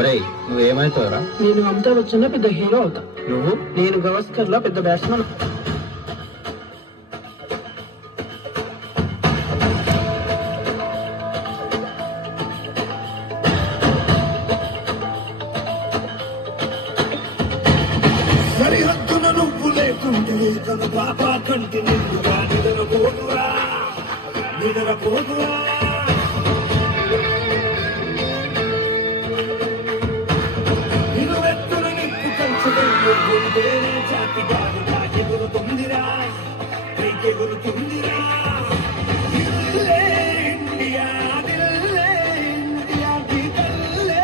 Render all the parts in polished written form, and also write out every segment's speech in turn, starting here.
ఒరేయ్ నువ్వేమవుతావురా? నేను అమితాబ్ బచ్చన్ లో పెద్ద హీరో అవుతా. నువ్వు? నేను గవస్కర్ లో పెద్ద బ్యాట్స్మెన్. సరిహద్దున నువ్వు లేకుంటే తన పాప కంటి నిండుగా నిద్రపోదురా నిలువెత్తున నిప్పు కంచుకుంటేనే జాతి గాలిగా ఎగురుతుందిరా, పైకెగురుతుందిరా. దిల్లే ఇండియా, దిల్లే ఇండియా, దిల్లే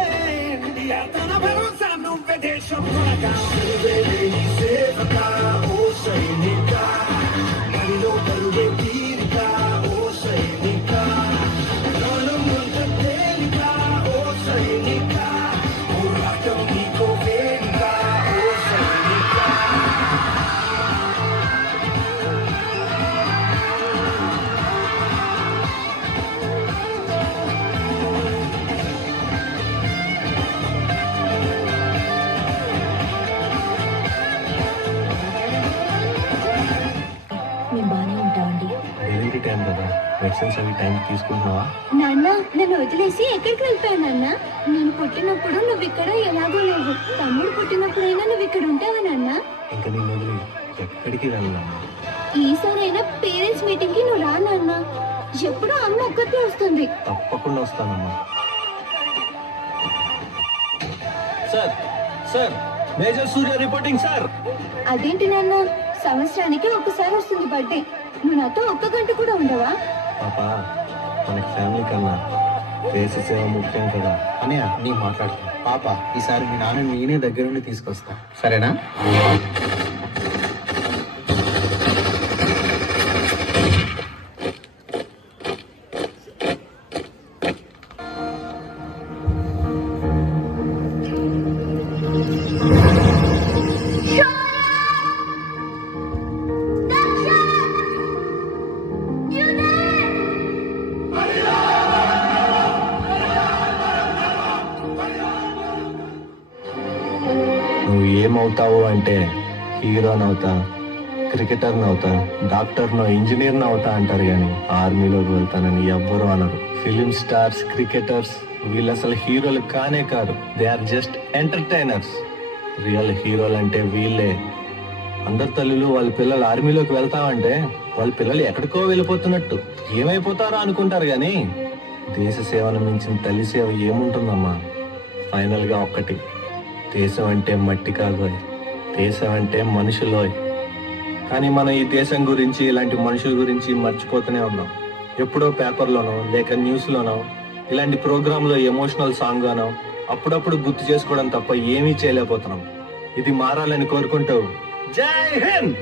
ఇండియా, తన భరోసా నువ్వే దేశం కొనగా. సేవక ఓ సైనిక, మరిలో బరువే తీరిక ఓ సైనిక, ప్రాణం అంత తేలిక ఓ సైనిక, పోరాటం నీకో వేదిక ఓ సైనిక. మేము బాగానే ఉంటామండి. డెలివరీ టైం కదా, మెడిసిన్స్ అవి టైం తీసుకుంటున్నావా? నాన్న నన్ను వదిలేసి ఎక్కడికి వెళ్ళిపోయావు నాన్న? నేను పుట్టినప్పుడు నువ్వు ఇక్కడ ఎలాగో లేవు. తమ్ముడు పుట్టినప్పుడైనా నువ్వు ఇక్కడ ఉంటావా నాన్న? ఇంకా నేను వదిలి ఎక్కడికి వెళ్ళాను. ఈసారైనా పేరెంట్స్ మీటింగ్ కి నువ్వు రా నాన్న. ఎప్పుడూ అమ్మ ఒక్కతే వస్తుంది. తప్పకుండా వస్తానమ్మా. సార్ సార్, మేజర్ సూర్య రిపోర్టింగ్ సార్. అదేంటి నాన్న, సంవత్సరానికి ఒక్కసారి వస్తుంది బర్త్డే. నువ్వు నాతో ఒక్క గంట కూడా ఉండవా? పాపా, మనకి ఫ్యామిలీ కన్నా దేశ సేవ ముఖ్యం కదా అని నీ మాట్లాడతా. పాప, ఈసారి మీ నాన్న నేనే దగ్గరుండి తీసుకొస్తా, సరేనా? నువ్వు ఏమవుతావు అంటే హీరోనవుతా, క్రికెటర్నవుతా, డాక్టర్నో, ఇంజనీర్నో అవుతా అంటారు కానీ ఆర్మీలోకి వెళ్తానని ఎవ్వరూ అనరు. ఫిలిం స్టార్స్, క్రికెటర్స్ వీళ్ళు అసలు హీరోలు కానే కాదు. They are just entertainers. Real హీరోలు అంటే వీళ్ళే. అందరు తల్లులు వాళ్ళ పిల్లలు ఆర్మీలోకి వెళ్తామంటే వాళ్ళ పిల్లలు ఎక్కడికో వెళ్ళిపోతున్నట్టు, ఏమైపోతారో అనుకుంటారు కానీ దేశ సేవను మించిన తల్లి సేవ ఏముంటుందమ్మా? ఫైనల్ గా ఒక్కటి, దేశం అంటే మట్టి కాదోయ్, దేశం అంటే మనుషులోయ్. కానీ మనం ఈ దేశం గురించి, ఇలాంటి మనుషుల గురించి మర్చిపోతూనే ఉన్నాం. ఎప్పుడో పేపర్లోనో లేక న్యూస్లోనో ఇలాంటి ప్రోగ్రాంలో ఎమోషనల్ సాంగ్ గానో అప్పుడప్పుడు గుర్తు చేసుకోవడం తప్ప ఏమీ చేయలేకపోతున్నాం. ఇది మారాలని కోరుకుంటూ జై హింద్.